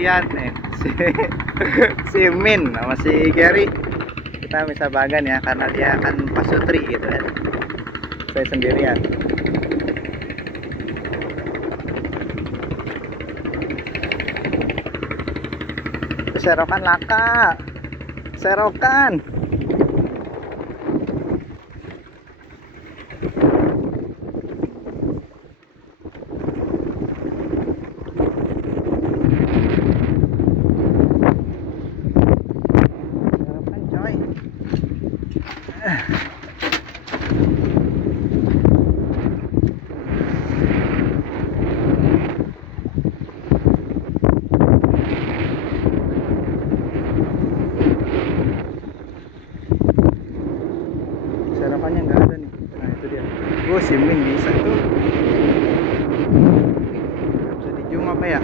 lihat nih si Min sama si Gary. Kita bisa bagan ya karena dia kan pasutri gitu ya. Saya sendirian. Serokan laka. Serokan. Serapannya nggak ada nih. Nah itu dia. Oh si Min bisa tuh. Nggak bisa di zoom apa ya?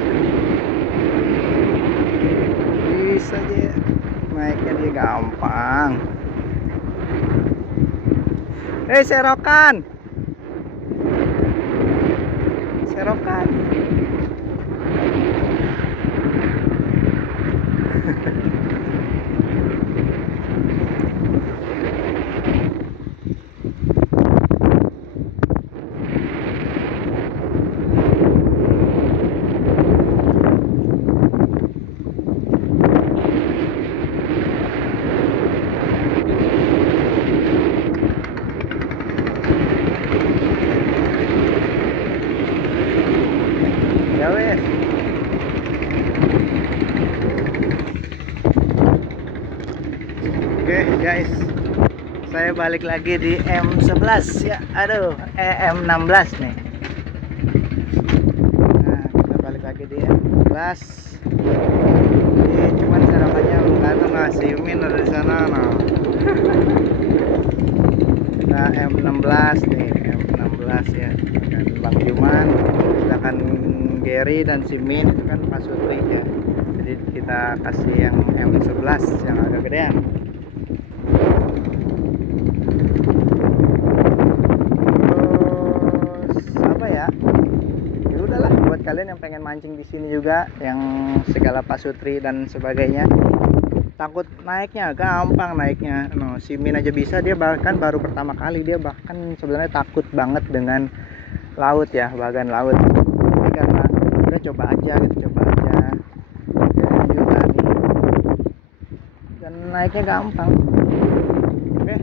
Bisa aja. Naiknya dia gampang. Serokan. Serokan. Ya wes. Oke guys, saya balik lagi di M11 ya. Aduh, M16 nih. Nah, kita balik lagi di M16. Ini cuman sarapannya datang ngasih Min ada di sana. Nah, nah M16 nih, M16 ya. Dan Bang Juman, sedangkan Gary dan si Min itu kan pasutri ya. Jadi kita kasih yang M11 yang agak gedean. Ya udahlah buat kalian yang pengen mancing di sini juga, yang segala pasutri dan sebagainya, takut naiknya gampang naiknya. No, si Min aja bisa, dia bahkan baru pertama kali, dia bahkan sebenarnya takut banget dengan laut ya, bagan laut. Tapi karena udah coba aja gitu, coba aja juga nih, dan naiknya gampang. Oke,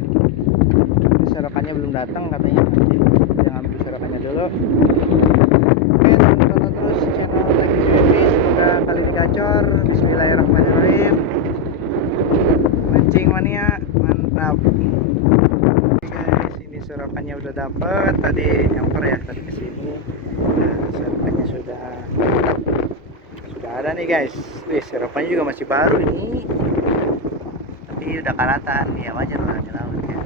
serokannya belum datang katanya, nanti dia ngambil serokannya dulu. Oke, tonton terus channel Lagi Sufi. Semoga kali ini gacor. Bismillahirrahmanirrahim. Mancing mania, mantap. Oke guys, ini serokannya udah dapet. Tadi nyamper ya, tadi kesini. Nah, serokannya sudah ada nih guys. Wih, serokannya juga masih baru ini. Tapi udah karatan, ya wajar lah di laut ya.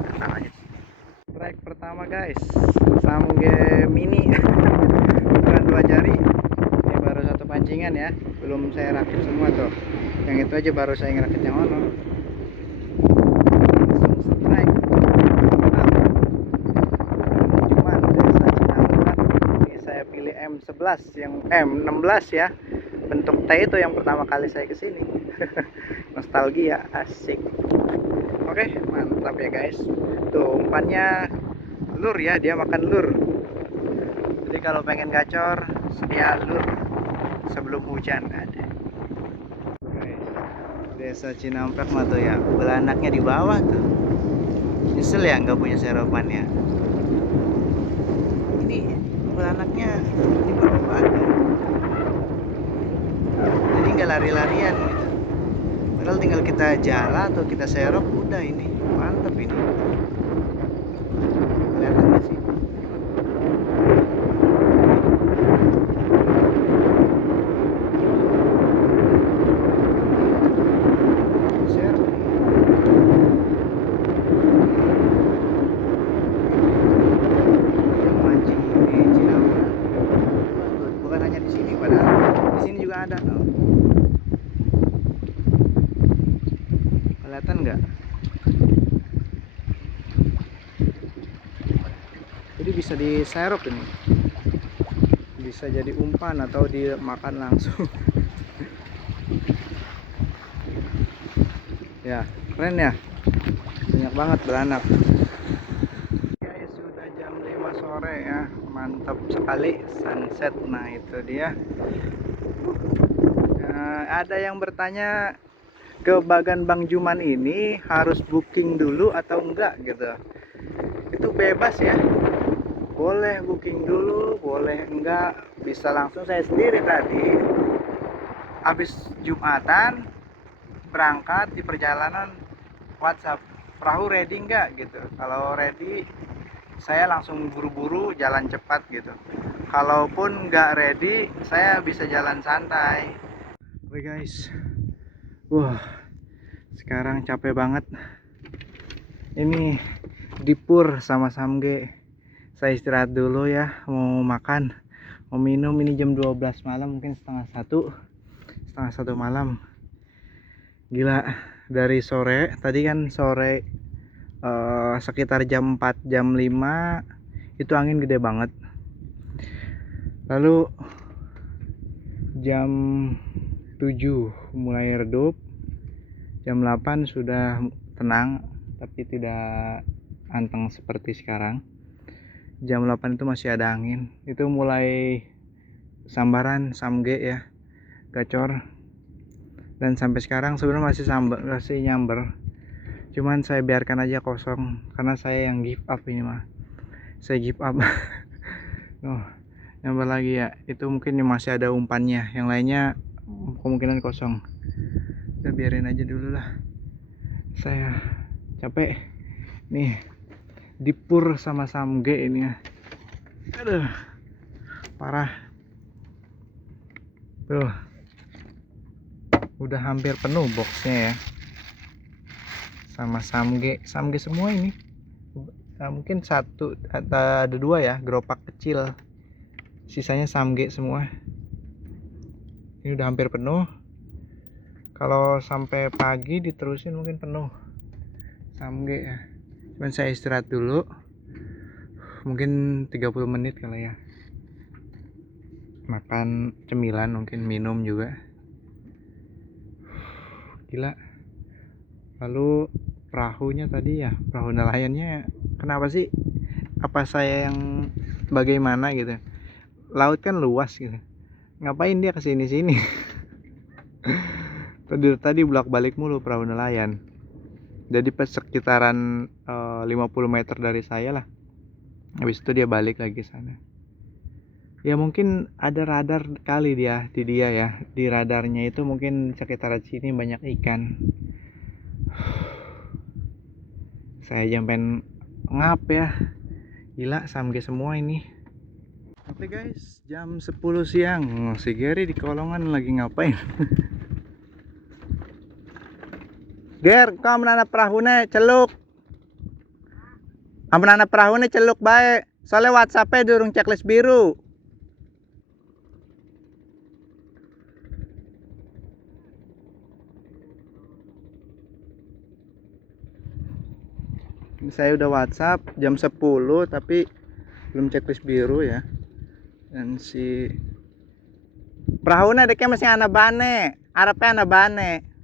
Datang aja. Strike pertama guys, samge mini. Bukan 2 jari. Ini baru satu pancingan ya, belum saya rakit semua tuh. Yang itu aja baru saya ngerakit yang ono. Langsung strike. Cuman desa Cinangka. Ini saya pilih M11 yang M16 ya. Bentuk T itu yang pertama kali saya kesini. Nostalgia, asik. Oke, mantap ya guys. Tuh umpannya lur ya, dia makan lur. Jadi kalau pengen gacor, sedia lur sebelum hujan ada. Guys, desa Cinampek mah tuh ya, belanaknya di bawah tuh. Nyesel ya nggak punya seropan ya. Ini belanaknya di bawah batu. Jadi nggak lari-larian gitu. Padahal tinggal kita jala atau kita serok udah, ini mantep ini. Kelihatan nggak sih? Share. Yang mancing di Cinampek. Bukan hanya di sini, padahal di sini juga ada. Oh. Kelihatan nggak? Jadi bisa diserok ini, bisa jadi umpan atau dimakan langsung. Ya, keren ya. Banyak banget beranak. Guys, sudah jam 5 sore ya. Mantap sekali sunset. Nah, itu dia. Ada yang bertanya ke Bagan Bang Juman ini harus booking dulu atau enggak gitu. Itu bebas ya. Boleh booking dulu, boleh enggak. Bisa langsung saya sendiri tadi. Habis Jumatan berangkat di perjalanan WhatsApp, perahu ready enggak gitu. Kalau ready saya langsung buru-buru jalan cepat gitu. Kalaupun nggak ready saya bisa jalan santai. Oke guys, wah sekarang capek banget ini di Pur sama Samge. Saya istirahat dulu ya, mau makan mau minum. Ini jam 12 malam, mungkin setengah satu malam. Gila, dari sore tadi kan sore sekitar jam 4 jam 5 itu angin gede banget. Lalu jam 7 mulai redup, jam 8 sudah tenang tapi tidak anteng seperti sekarang. Jam 8 itu masih ada angin, itu mulai sambaran samge ya, gacor. Dan sampai sekarang sebenarnya masih nyamber, cuman saya biarkan aja kosong karena saya yang give up ini mah. Saya give up. Oh, nyamber lagi ya, itu mungkin masih ada umpannya, yang lainnya kemungkinan kosong. Udah biarin aja dulu lah, saya capek nih di Pur sama Samge ini ya. Aduh, parah tuh, udah hampir penuh boxnya ya sama Samge semua ini. Mungkin satu atau ada dua ya geropak kecil, sisanya Samge semua. Ini udah hampir penuh. Kalau sampai pagi diterusin mungkin penuh Samge ya. Cuman saya istirahat dulu, mungkin 30 menit kali ya, makan cemilan, mungkin minum juga. Gila. Lalu perahunya tadi ya, perahu nelayannya kenapa sih, apa saya yang bagaimana gitu. Laut kan luas gitu, ngapain dia kesini sini. Tadi bolak balik mulu perahu nelayan. Jadi pas sekitaran 50 meter dari saya lah, habis itu dia balik lagi sana. Ya mungkin ada radar kali dia ya, di radarnya itu mungkin sekitaran sini banyak ikan. Saya jampen ngap ya. Gila, samge semua ini. Oke guys, jam 10 siang. Si Gary di kolongan lagi ngapain? Ger, kau menana perahune celuk. Menana perahune celuk baik. Soalnya WhatsApp-nya durung checklist biru. Saya udah WhatsApp jam 10 tapi belum checklist biru ya. Dan si perahune deknya masih ana bane, arepnya ana bane.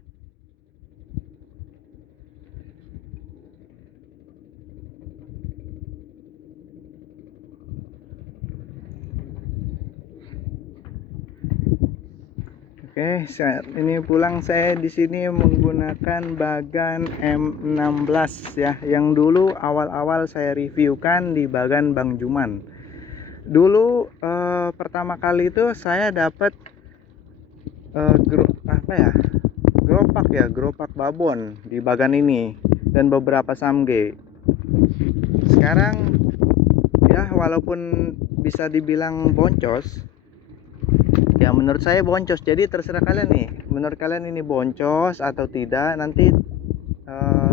Oke, saat ini pulang saya di sini menggunakan Bagan M16 ya, yang dulu awal-awal saya reviewkan di Bagan Bang Juman. Dulu pertama kali itu saya dapat geropak babon di Bagan ini dan beberapa samge. Sekarang ya walaupun bisa dibilang boncos, ya menurut saya boncos. Jadi terserah kalian nih, menurut kalian ini boncos atau tidak. Nanti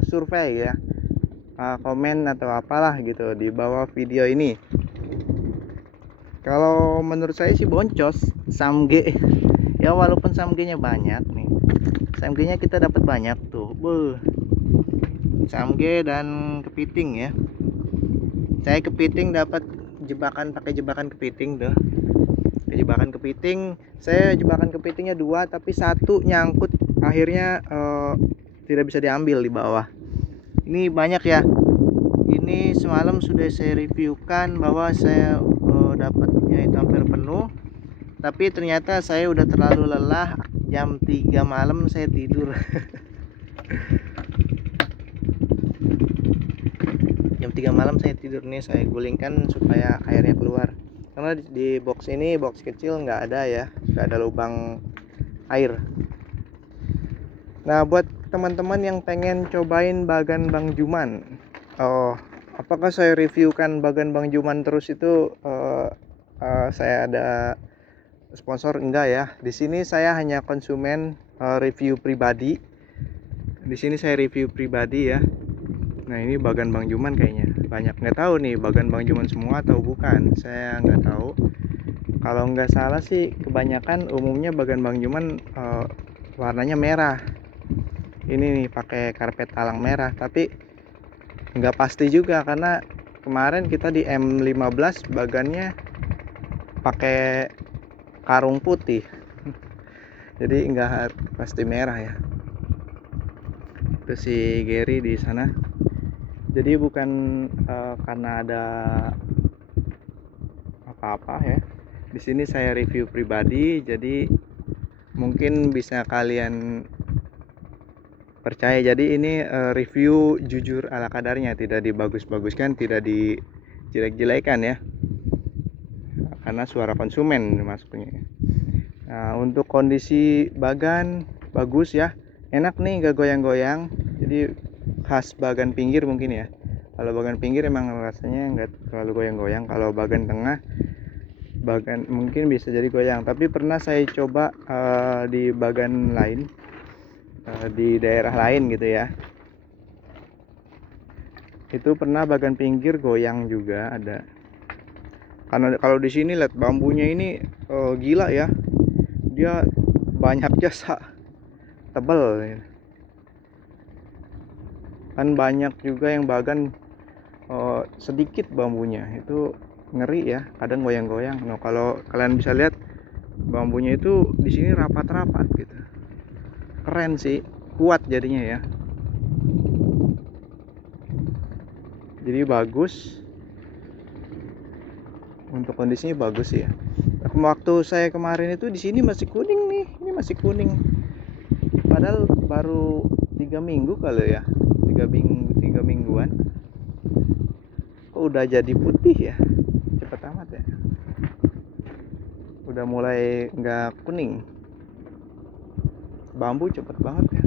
survei ya, komen atau apalah gitu di bawah video ini. Kalau menurut saya sih boncos samge. Ya walaupun samgenya banyak nih, samgenya kita dapat banyak tuh, samge dan kepiting ya. Saya kepiting dapat pakai jebakan kepiting tuh. Jebakan kepiting, saya jebakan kepitingnya 2 tapi 1 nyangkut, akhirnya tidak bisa diambil di bawah. Ini banyak ya. Ini semalam sudah saya reviewkan bahwa saya dapatnya itu hampir penuh, tapi ternyata saya udah terlalu lelah. Jam 3 malam saya tidur. Jam 3 malam saya tidur nih, saya gulingkan supaya airnya keluar. Karena di box ini, box kecil, nggak ada ya, nggak ada lubang air. Nah, buat teman-teman yang pengen cobain bagan Bang Juman, apakah saya reviewkan bagan Bang Juman terus itu saya ada sponsor? Enggak ya. Di sini saya hanya konsumen review pribadi. Di sini saya review pribadi ya. Nah, ini bagan Bang Juman kayaknya. Banyak nggak tahu nih bagan Bang Juman semua atau bukan. Saya nggak tahu. Kalau nggak salah sih kebanyakan umumnya bagan Bang Juman warnanya merah. Ini nih pakai karpet talang merah, tapi nggak pasti juga karena kemarin kita di M15 bagannya pakai karung putih. Jadi nggak pasti merah ya. Itu si Gary di sana. Jadi bukan karena ada apa-apa ya. Di sini saya review pribadi, jadi mungkin bisa kalian percaya. Jadi ini review jujur ala kadarnya, tidak dibagus-baguskan, tidak dijelek-jelekan ya, karena suara konsumen masuknya. Nah, untuk kondisi bagan bagus ya, enak nih, nggak goyang-goyang. Jadi khas bagan pinggir mungkin ya. Kalau bagan pinggir emang rasanya nggak terlalu goyang-goyang. Kalau bagan tengah, bagan mungkin bisa jadi goyang. Tapi pernah saya coba di bagan lain, di daerah lain gitu ya, itu pernah bagan pinggir goyang juga ada. Karena kalau di sini lihat bambunya ini gila ya, dia banyak jasa, tebel kan. Banyak juga yang bagan sedikit bambunya, itu ngeri ya, kadang goyang-goyang. Nah, kalau kalian bisa lihat bambunya itu di sini rapat-rapat gitu, keren sih, kuat jadinya ya. Jadi bagus, untuk kondisinya bagus ya. Waktu saya kemarin itu di sini masih kuning nih, ini masih kuning. Padahal baru 3 minggu kali ya, 3 mingguan. Kok udah jadi putih ya, cepet amat ya. Udah mulai nggak kuning, bambu cepet banget ya.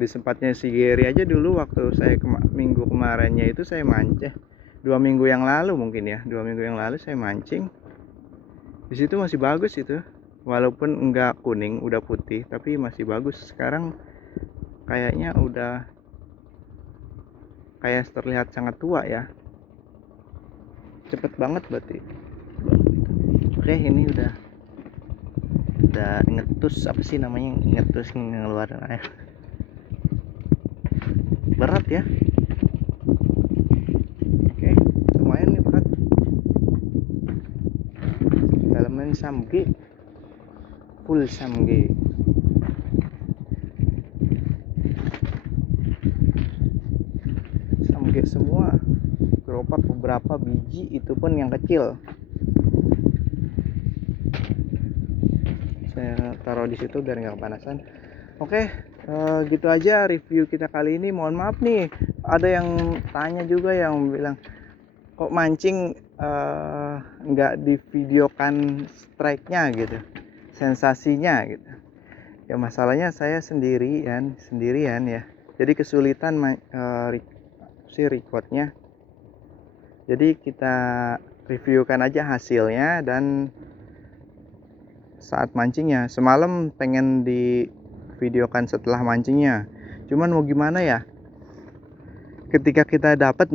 Di sempatnya si Gary aja dulu waktu saya minggu kemarinnya itu saya mancing, 2 minggu yang lalu mungkin ya, 2 minggu yang lalu saya mancing di situ, masih bagus itu, walaupun enggak kuning, udah putih, tapi masih bagus. Sekarang kayaknya udah kayak terlihat sangat tua ya, cepet banget berarti. Oke, ini udah ngetus, apa sih namanya, ngetus, ngeluarin air, berat ya. Oke, lumayan nih berat. Dalaman samge, full samge. Samge semua, gerobak beberapa biji, itu pun yang kecil. Saya taruh di situ biar nggak kepanasan. Oke, gitu aja review kita kali ini. Mohon maaf nih, ada yang tanya juga yang bilang kok mancing nggak divideokan strike-nya gitu, sensasinya gitu. Ya masalahnya saya sendirian ya, jadi kesulitan recordnya. Jadi kita reviewkan aja hasilnya dan saat mancingnya. Semalam pengen di videokan setelah mancingnya, cuman mau gimana ya, ketika kita dapat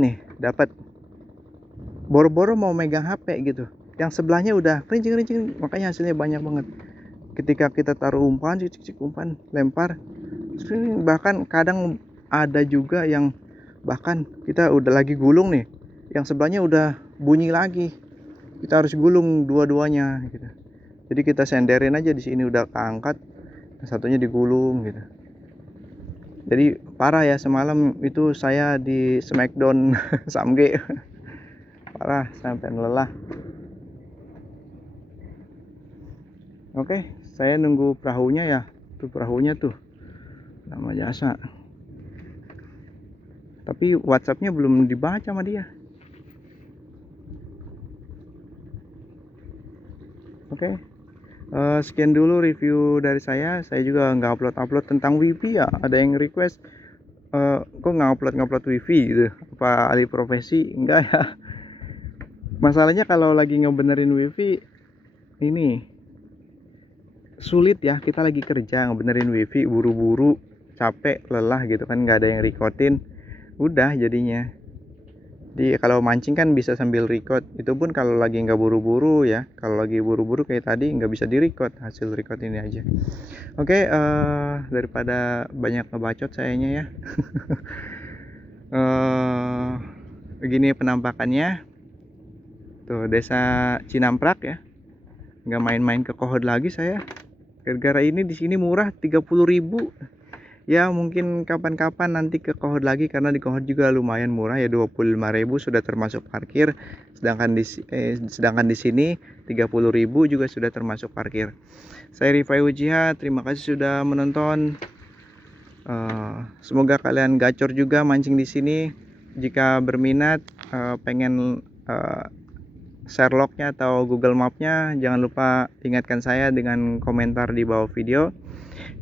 boro-boro mau megang HP gitu, yang sebelahnya udah kerincing, makanya hasilnya banyak banget. Ketika kita taruh umpan, cicik umpan, lempar, bahkan kadang ada juga yang bahkan kita udah lagi gulung nih, yang sebelahnya udah bunyi lagi, kita harus gulung dua-duanya gitu. Jadi kita senderin aja di sini udah keangkat, satunya digulung gitu. Jadi parah ya, semalam itu saya di Smackdown Samge. Parah sampai lelah. Oke, saya nunggu perahunya ya. Tuh perahunya tuh. Nama jasa. Tapi WhatsAppnya belum dibaca sama dia. Oke. Sekian dulu review dari saya. Saya juga nggak upload tentang wifi ya. Ada yang request, kok nggak upload wifi gitu? Apa alih profesi? Enggak ya. Masalahnya kalau lagi ngebenerin wifi ini sulit ya. Kita lagi kerja ngebenerin wifi, buru-buru, capek, lelah gitu kan, nggak ada yang recordin. Udah jadinya. Jadi kalau mancing kan bisa sambil record. Itu pun kalau lagi nggak buru-buru ya. Kalau lagi buru-buru kayak tadi nggak bisa di record. Hasil record ini aja. Oke, daripada banyak ngebacot sayanya ya. Begini penampakannya. Tuh desa Cinamprak ya. Nggak main-main ke Kohod lagi saya. Gara-gara ini di sini murah 30.000. Ya mungkin kapan-kapan nanti ke Kohod lagi, karena di Kohod juga lumayan murah ya, 25.000 sudah termasuk parkir, sedangkan di sini 30.000 juga sudah termasuk parkir. Saya Rifai Ujiha, terima kasih sudah menonton. Semoga kalian gacor juga mancing di sini. Jika berminat, pengen share lognya atau Google Mapnya, jangan lupa ingatkan saya dengan komentar di bawah video.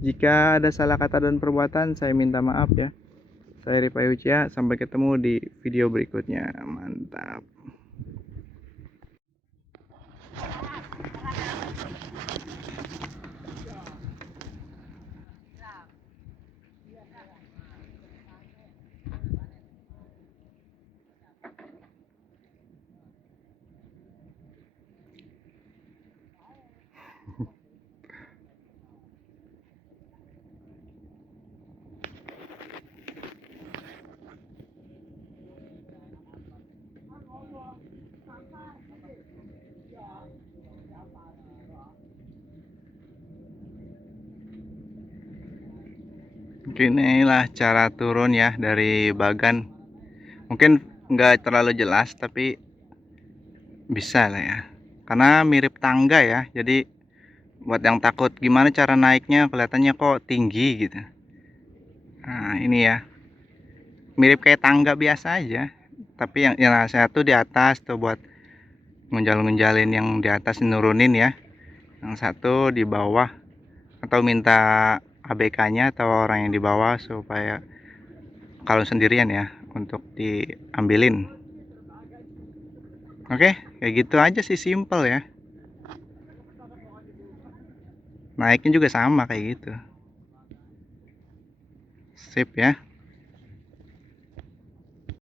Jika ada salah kata dan perbuatan, saya minta maaf ya. Saya Rifai Ucia, sampai ketemu di video berikutnya. Mantap. Inilah cara turun ya dari Bagan. Mungkin nggak terlalu jelas, tapi bisa lah ya. Karena mirip tangga ya. Jadi buat yang takut gimana cara naiknya, kelihatannya kok tinggi gitu. Nah ini ya, mirip kayak tangga biasa aja. Tapi yang saya tuh di atas tuh buat ngunjalin yang di atas nurunin ya. Yang satu di bawah, atau minta ABK-nya atau orang yang di bawah supaya kalau sendirian ya untuk diambilin. Oke, kayak gitu aja sih, simple ya. Naiknya juga sama kayak gitu. Sip ya.